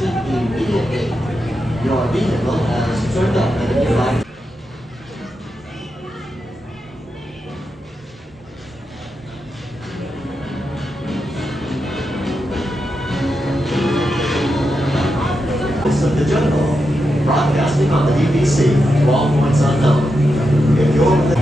location immediately. Your vehicle has turned up and if you like. Of the jungle, broadcasting on the BBC, 12 points unknown. If you're with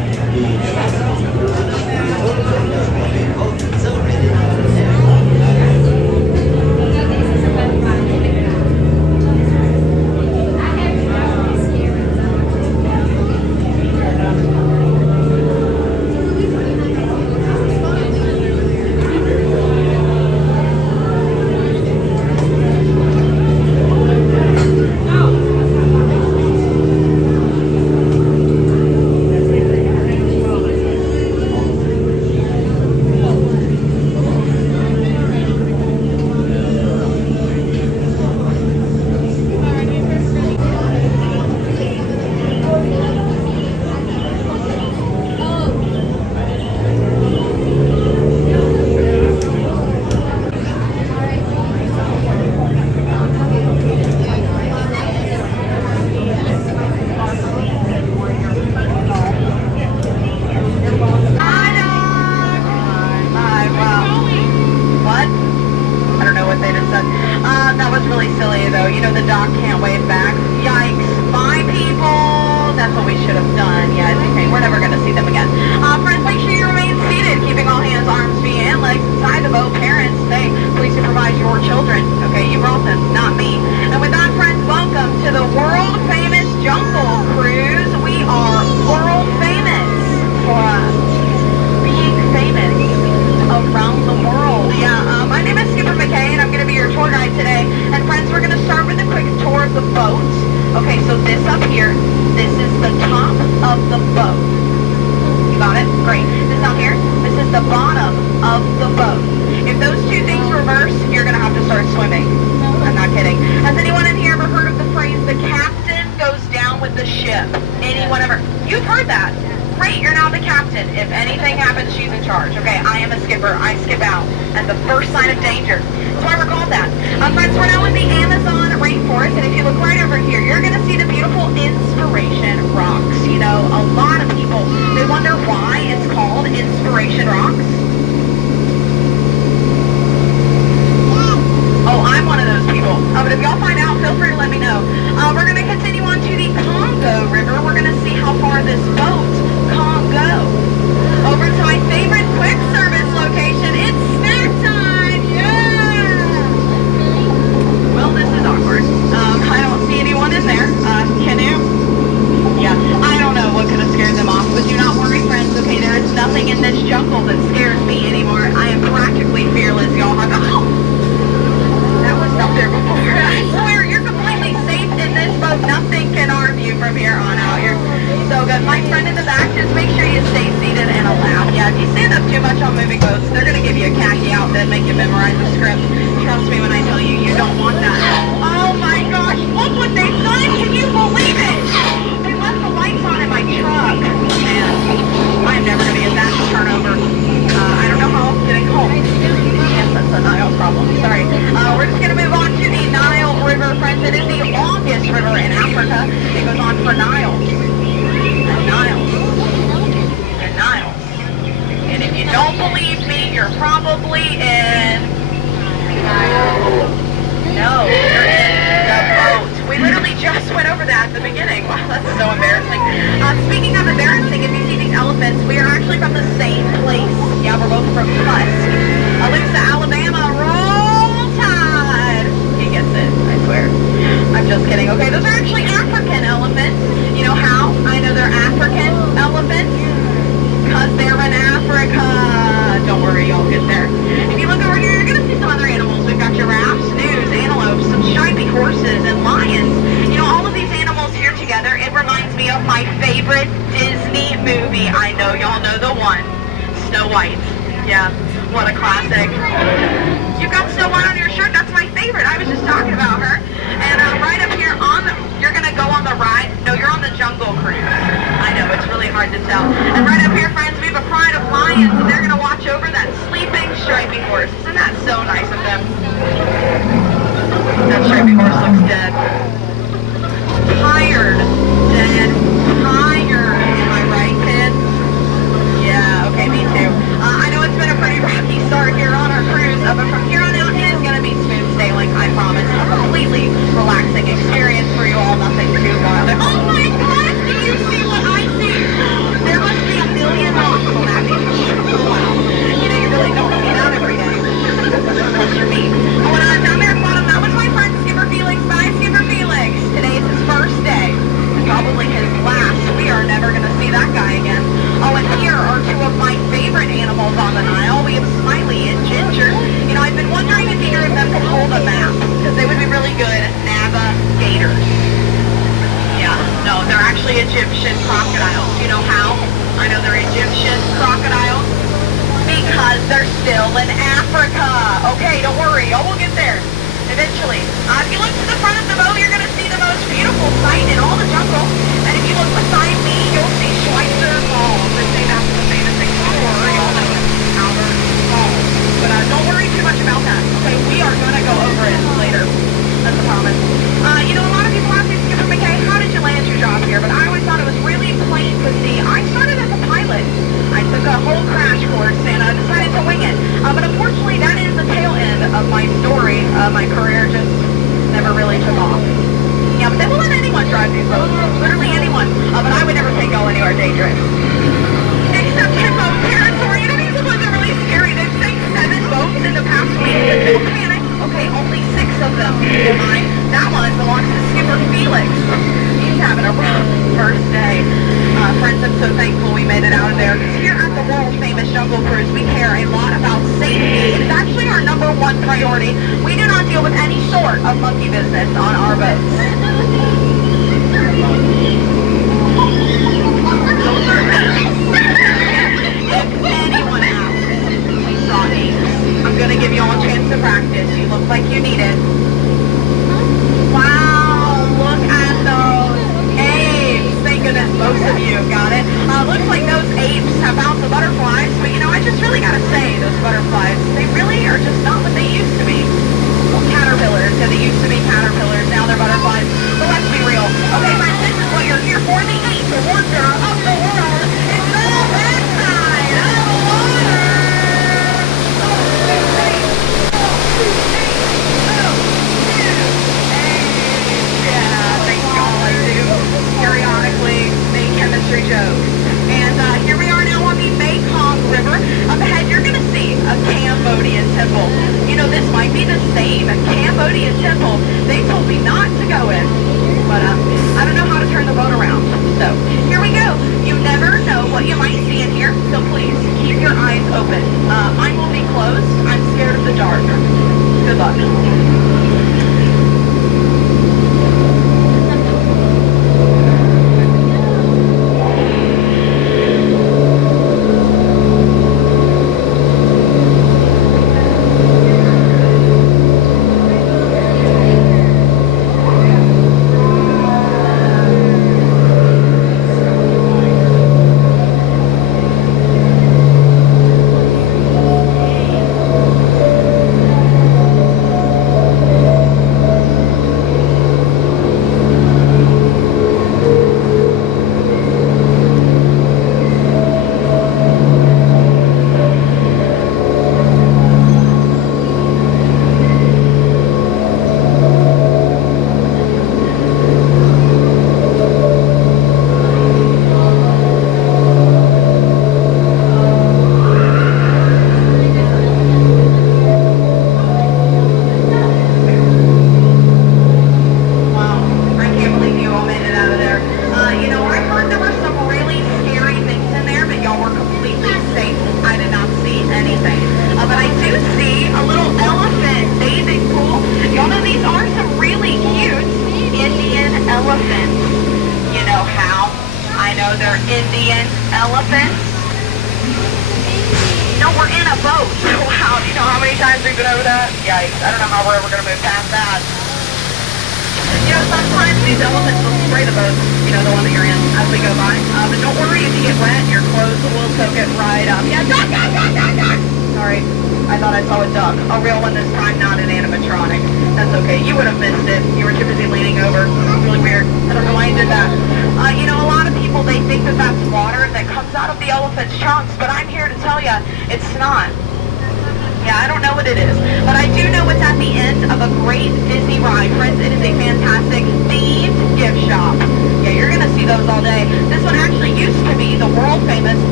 That striped horse I know they're Egyptian crocodiles because they're still in Africa. Okay, don't worry, y'all will get there eventually. If you look to the front of the boat, you're going to see the most beautiful sight in all the jungle. And if you look beside me, you'll see Schweitzer Falls. They say that's the famous thing for y'all know it, Albert Falls. But don't worry too much about that. Okay, we are going to go over it later. That's a promise. You know, a lot of people ask me, Skipper McKay, how did you land your job here? But I always thought it was really plain to see. I started as a pilot. I took a whole crash course and I decided to wing it. But unfortunately, that is the tail end of my story. My career just never really took off. Yeah, but they will let anyone drive these boats. Literally anyone. But I would never say go anywhere dangerous. Except hippo territory. And I mean, it wasn't really scary. They've sank 7 boats in the past week. But don't panic. Okay, only 6 of them are mine. That one belongs to Skipper Felix. He's having a rough first day. Friends, I'm so thankful we made it out of there. Because here at the world famous Jungle Cruise, we care a lot about safety. It is actually our #1 priority. We do not deal with any sort of monkey business on our boats. If anyone asks, we saw apes. I'm going to give you all a chance to practice. You look like you need it. Wow, look at those apes. Thank goodness most of you got it. Looks like those apes have found the butterflies, but you know, I just really got to say, those butterflies, they really are just not what they used to be. Caterpillars, so they used to be caterpillars, now they're butterflies. But let's be real. Okay, friends, this is what you're here for, the 8th wonder of the world. It's the backside of the water. Yeah, thank y'all. I do periodically make chemistry jokes. And here we are now on the Mekong River. Up ahead, you're going to see a Cambodian temple. You know, this might be the same Cambodian temple they told me not to go in. But I don't know how to turn the boat around. So here we go. You never know what you might see in here, so please keep your eyes open. Mine will be closed. I'm scared of the dark. Good luck.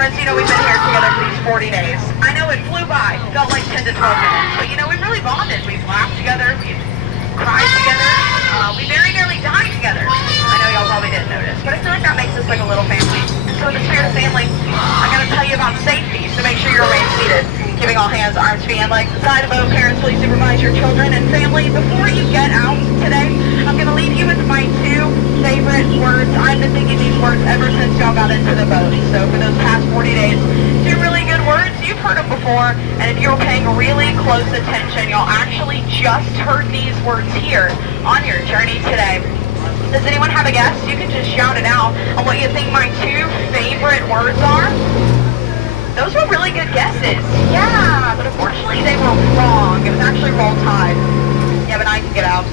Friends, you know, we've been here together for these 40 days. I know it flew by. Felt like 10 to 12 minutes. But, you know, we've really bonded. We've laughed together. We've cried together. We very nearly died together. I know y'all probably didn't notice, but I feel like that makes us like a little family. So in the spirit of family, I gotta tell you about safety, so make sure you're remain seated. Keeping all hands, arms, feet, and legs inside the boat. Parents, please supervise your children and family. Before you get out today, I'm gonna leave you with my 2 favorite words. I've been thinking these words ever since y'all got into the boat. So for those past 40 days, 2 really good words. You've heard them before, and if you were paying really close attention, y'all actually just heard these words here on your journey today. Does anyone have a guess? You can just shout it out on what you think my 2 favorite words are. Those were really good guesses. Yeah, but unfortunately they were wrong. It was actually roll tide. Yeah, but I can get out.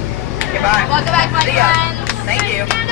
Goodbye. Welcome back, my See ya. friends. Thank you.